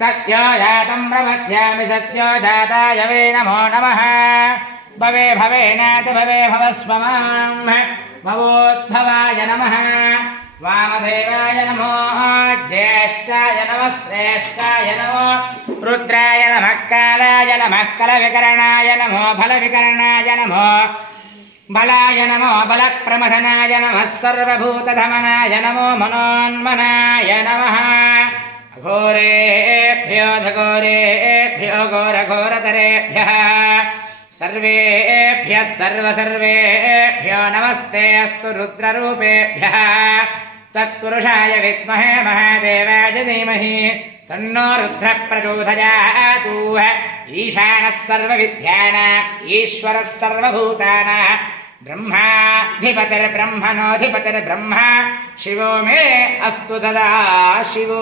सत्यो जातं प्रपद्यामि सत्यो जाताय वै नमो नमः भवे भवेनाति भवे भवस्व मां भवोद्भवाय नमः वामदेवाय नमो ज्येष्ठाय नमः श्रेष्ठाय नमो रुद्राय नमः कालाय नमः कलविकरणाय नमो फलविकरणाय नमो बलाय नमो बलप्रमथनाय नमः सर्वभूतधमनाय नमो मनोन्मनाय नमः घोरेभ्यो घोरेभ्यो घोरघोरतरेभ्यः सर्वेभ्यः सर्वसर्वेभ्यो नमस्ते अस्तु रुद्ररूपेभ्यः तत्पुरुषाय विद्महे महादेवाय धीमहि तन्नो रुद्रः प्रचोदयात् ईशानः सर्वविद्यानाम् ईश्वरः सर्वभूतानां ब्रह्माधिपतिर्ब्रह्मणोऽधिपतिर्ब्रह्मा शिवो मे अस्तु सदा शिवो